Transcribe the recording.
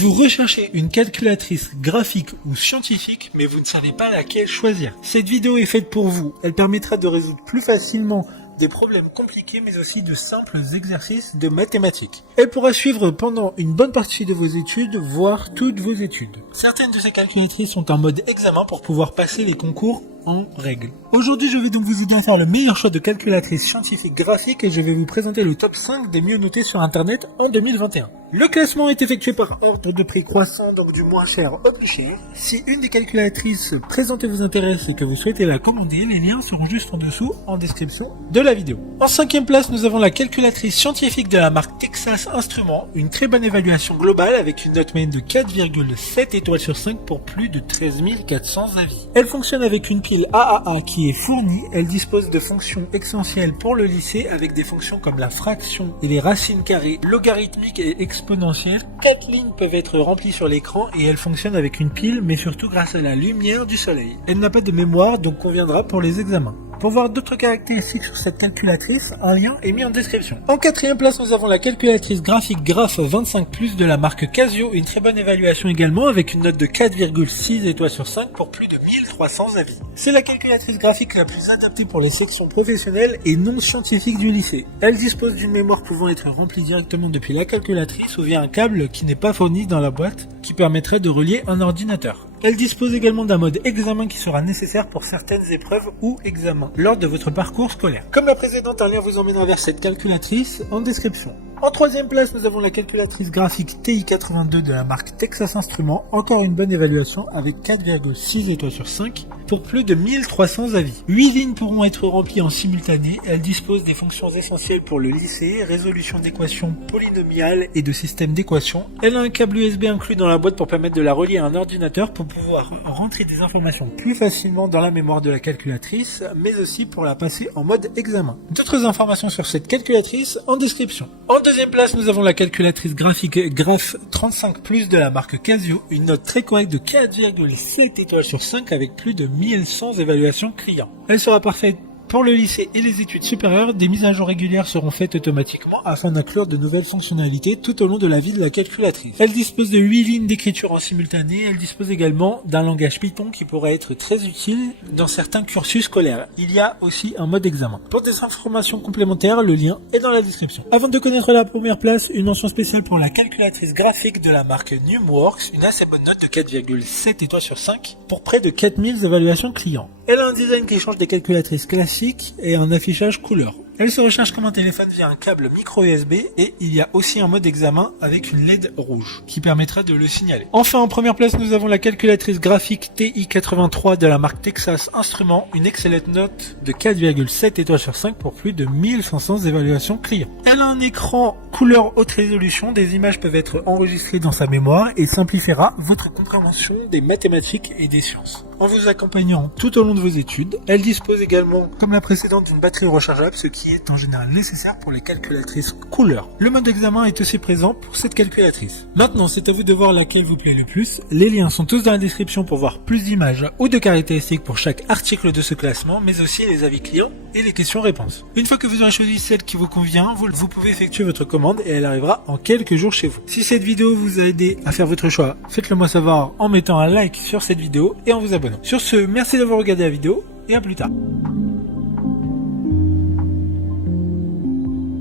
Vous recherchez une calculatrice graphique ou scientifique, mais vous ne savez pas laquelle choisir. Cette vidéo est faite pour vous. Elle permettra de résoudre plus facilement des problèmes compliqués, mais aussi de simples exercices de mathématiques. Elle pourra suivre pendant une bonne partie de vos études, voire toutes vos études. Certaines de ces calculatrices sont en mode examen pour pouvoir passer les concours en règle. Aujourd'hui, je vais donc vous aider à faire le meilleur choix de calculatrice scientifique graphique et je vais vous présenter le top 5 des mieux notés sur internet en 2021. Le classement est effectué par ordre de prix croissant, donc du moins cher au plus cher. Si une des calculatrices présentées vous intéresse et que vous souhaitez la commander, les liens seront juste en dessous en description de la vidéo. En 5e place, nous avons la calculatrice scientifique de la marque Texas Instruments, une très bonne évaluation globale avec une note moyenne de 4,7 étoiles sur 5 pour plus de 13 400 avis. Elle fonctionne avec une pile AAA qui est fournie. Elle dispose de fonctions essentielles pour le lycée avec des fonctions comme la fraction et les racines carrées, logarithmiques et exponentielles. 4 lignes peuvent être remplies sur l'écran et elle fonctionne avec une pile mais surtout grâce à la lumière du soleil. Elle n'a pas de mémoire donc conviendra pour les examens. Pour voir d'autres caractéristiques sur cette calculatrice, un lien est mis en description. En 4e place, nous avons la calculatrice graphique Graph 25+, de la marque Casio, une très bonne évaluation également avec une note de 4,6 étoiles sur 5 pour plus de 1300 avis. C'est la calculatrice graphique la plus adaptée pour les sections professionnelles et non scientifiques du lycée. Elle dispose d'une mémoire pouvant être remplie directement depuis la calculatrice ou via un câble qui n'est pas fourni dans la boîte qui permettrait de relier un ordinateur. Elle dispose également d'un mode examen qui sera nécessaire pour certaines épreuves ou examens lors de votre parcours scolaire. Comme la précédente, un lien vous emmènera vers cette calculatrice en description. En 3e place, nous avons la calculatrice graphique TI82 de la marque Texas Instruments, encore une bonne évaluation avec 4,6 étoiles sur 5 pour plus de 1300 avis. 8 lignes pourront être remplies en simultané. Elle dispose des fonctions essentielles pour le lycée, résolution d'équations polynomiales et de systèmes d'équations. Elle a un câble USB inclus dans la boîte pour permettre de la relier à un ordinateur pour pouvoir rentrer des informations plus facilement dans la mémoire de la calculatrice, mais aussi pour la passer en mode examen. D'autres informations sur cette calculatrice en description. En 2e place, nous avons la calculatrice graphique Graph 35+, de la marque Casio, une note très correcte de 4,7 étoiles sur 5 avec plus de 1100 évaluations clients. Elle sera parfaite pour le lycée et les études supérieures. Des mises à jour régulières seront faites automatiquement afin d'inclure de nouvelles fonctionnalités tout au long de la vie de la calculatrice. Elle dispose de 8 lignes d'écriture en simultané. Elle dispose également d'un langage Python qui pourrait être très utile dans certains cursus scolaires. Il y a aussi un mode examen. Pour des informations complémentaires, le lien est dans la description. Avant de connaître la première place, une mention spéciale pour la calculatrice graphique de la marque Numworks, une assez bonne note de 4,7 étoiles sur 5 pour près de 4000 évaluations clients. Elle a un design qui change des calculatrices classiques et un affichage couleur. Elle se recharge comme un téléphone via un câble micro USB et il y a aussi un mode examen avec une LED rouge qui permettra de le signaler. Enfin, en première place, nous avons la calculatrice graphique TI83 de la marque Texas Instruments, une excellente note de 4,7 étoiles sur 5 pour plus de 1500 évaluations clients. Elle a un écran couleur haute résolution, des images peuvent être enregistrées dans sa mémoire et simplifiera votre compréhension des mathématiques et des sciences. En vous accompagnant tout au long de vos études, elle dispose également, comme la précédente, d'une batterie rechargeable, ce qui est en général nécessaire pour les calculatrices couleur. Le mode examen est aussi présent pour cette calculatrice. Maintenant, c'est à vous de voir laquelle vous plaît le plus. Les liens sont tous dans la description pour voir plus d'images ou de caractéristiques pour chaque article de ce classement, mais aussi les avis clients et les questions-réponses. Une fois que vous aurez choisi celle qui vous convient, vous pouvez effectuer votre commande et elle arrivera en quelques jours chez vous. Si cette vidéo vous a aidé à faire votre choix, faites-le moi savoir en mettant un like sur cette vidéo et en vous abonnant. Sur ce, merci d'avoir regardé la vidéo et à plus tard.